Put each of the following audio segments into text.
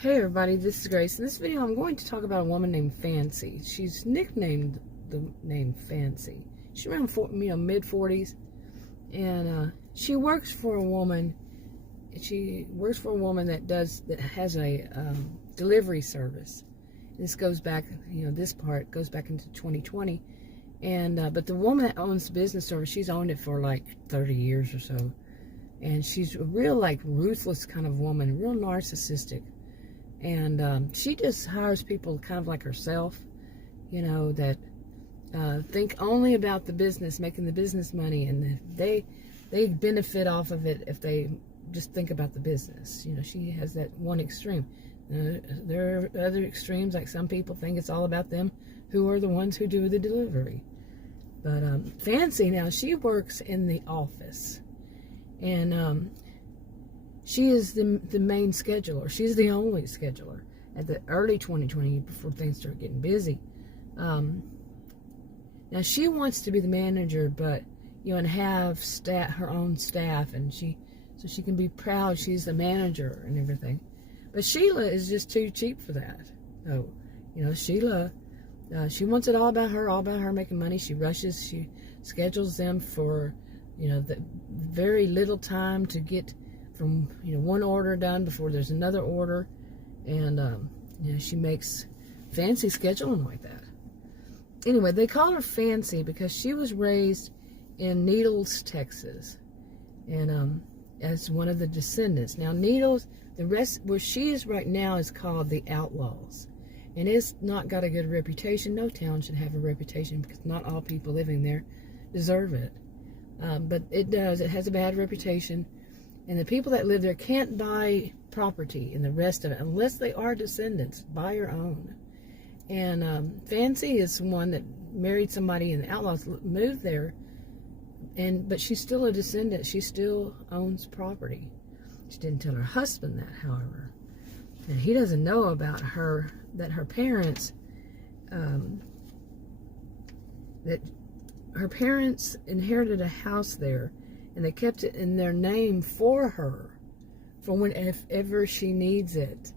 Hey everybody, this is Grace. In this video, I'm going to talk about a woman named Fancy. She's nicknamed the name Fancy. She's around mid-40s, and she works for a woman. She works for a woman that has a delivery service. This goes back, this part goes back into 2020, and but the woman that owns the business service, she's owned it for like 30 years or so, and she's a real ruthless kind of woman, real narcissistic. And she just hires people kind of like herself, that think only about the business, making the business money, and they benefit off of it if they just think about the business. She has that one extreme. There are other extremes, like some people think it's all about them, who are the ones who do the delivery. But Fancy, now, she works in the office, and she is the main scheduler. She's the only scheduler at the early 2020, before things start getting busy. Now she wants to be the manager, but and have her own staff, and so she can be proud she's the manager and everything. But Sheila is just too cheap for that. So Sheila, she wants it all about her making money. She rushes. She schedules them for the very little time to get from one order done before there's another order, and she makes fancy scheduling like that. Anyway, they call her Fancy because she was raised in Needles, Texas, and as one of the descendants. Now Needles, the rest where she is right now is called the Outlaws, and it's not got a good reputation. No town should have a reputation because not all people living there deserve it, but it does. It has a bad reputation. And the people that live there can't buy property in the rest of it unless they are descendants. Buy your own. And Fancy is one that married somebody in the Outlaws, moved there, but she's still a descendant. She still owns property. She didn't tell her husband that, however. And he doesn't know about her, that her parents, inherited a house there, and they kept it in their name for her, for whenever she needs it.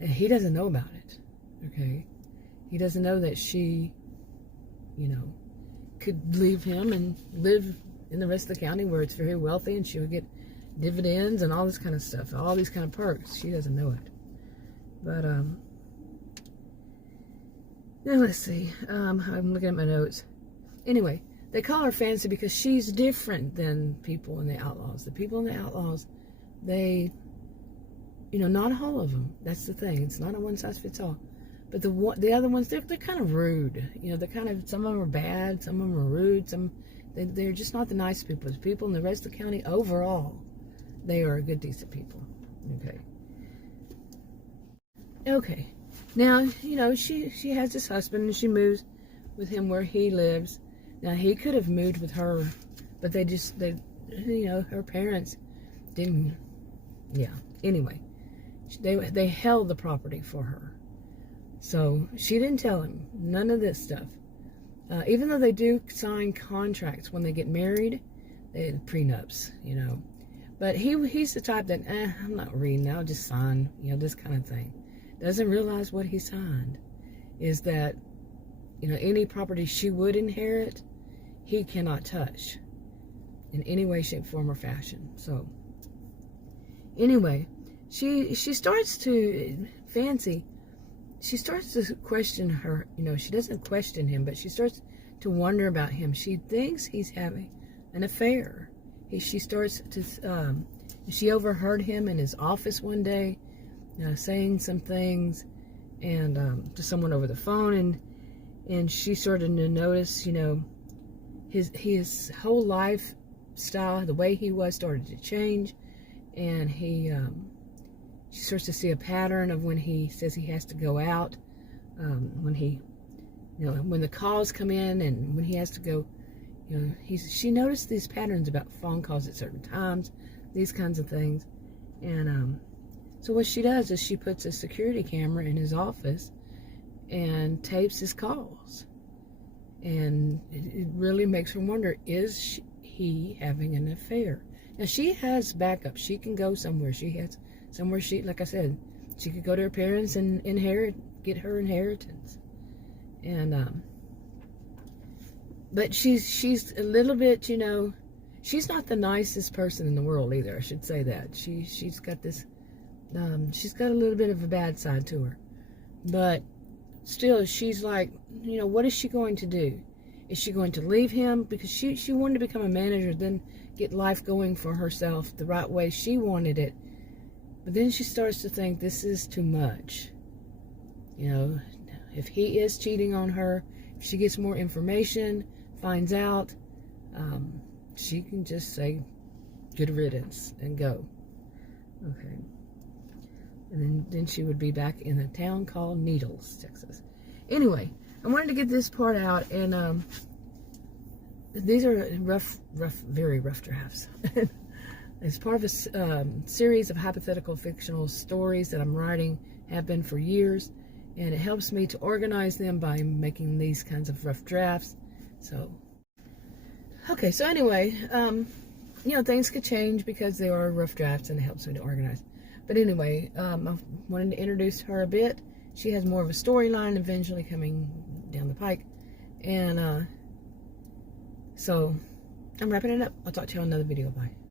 And he doesn't know about it, okay? He doesn't know that she, could leave him and live in the rest of the county where it's very wealthy, and she would get dividends and all this kind of stuff, all these kind of perks. She doesn't know it. But, now let's see. I'm looking at my notes. Anyway, they call her Fancy because she's different than people in the Outlaws. The people in the Outlaws, they, not all of them. That's the thing. It's not a one-size-fits-all. But the other ones, they're kind of rude. They're kind of, some of them are bad, some of them are rude. They're just not the nice people. The people in the rest of the county, overall, they are good, decent people. Okay. Now, she has this husband, and she moves with him where he lives. Now, he could have moved with her, but her parents didn't, Anyway, they held the property for her. So she didn't tell him none of this stuff. Even though they do sign contracts when they get married, they had prenups, But he's the type that, I'm not reading, I'll just sign, this kind of thing. Doesn't realize what he signed is that any property she would inherit, he cannot touch in any way, shape, form, or fashion. So, anyway, she starts to, Fancy, she starts to question her, she doesn't question him, but she starts to wonder about him. She thinks he's having an affair. She overheard him in his office one day, saying some things, and to someone over the phone, and she started to notice, his whole lifestyle, the way he was, started to change, and she starts to see a pattern of when he says he has to go out, when the calls come in, and when he has to go, she noticed these patterns about phone calls at certain times, these kinds of things, and so what she does is she puts a security camera in his office and tapes his calls. And it really makes her wonder, is he having an affair? Now, she has backup. She can go somewhere. She has somewhere like I said, she could go to her parents and get her inheritance. And but she's a little bit, you know, she's not the nicest person in the world either. I should say that she's got this, she's got a little bit of a bad side to her, but still, she's like, you know, what is she going to do? Is she going to leave him? Because she wanted to become a manager, then get life going for herself the right way she wanted it. But then she starts to think this is too much. You know, if he is cheating on her, if she gets more information, finds out, she can just say good riddance and go. Okay. And then she would be back in a town called Needles, Texas. Anyway, I wanted to get this part out, and these are very rough drafts. It's part of a series of hypothetical-fictional stories that I'm writing, have been for years, and it helps me to organize them by making these kinds of rough drafts. So, okay, so anyway, you know, things could change because they are rough drafts, and it helps me to organize. But anyway, I wanted to introduce her a bit. She has more of a storyline eventually coming down the pike. And so I'm wrapping it up. I'll talk to you on another video. Bye.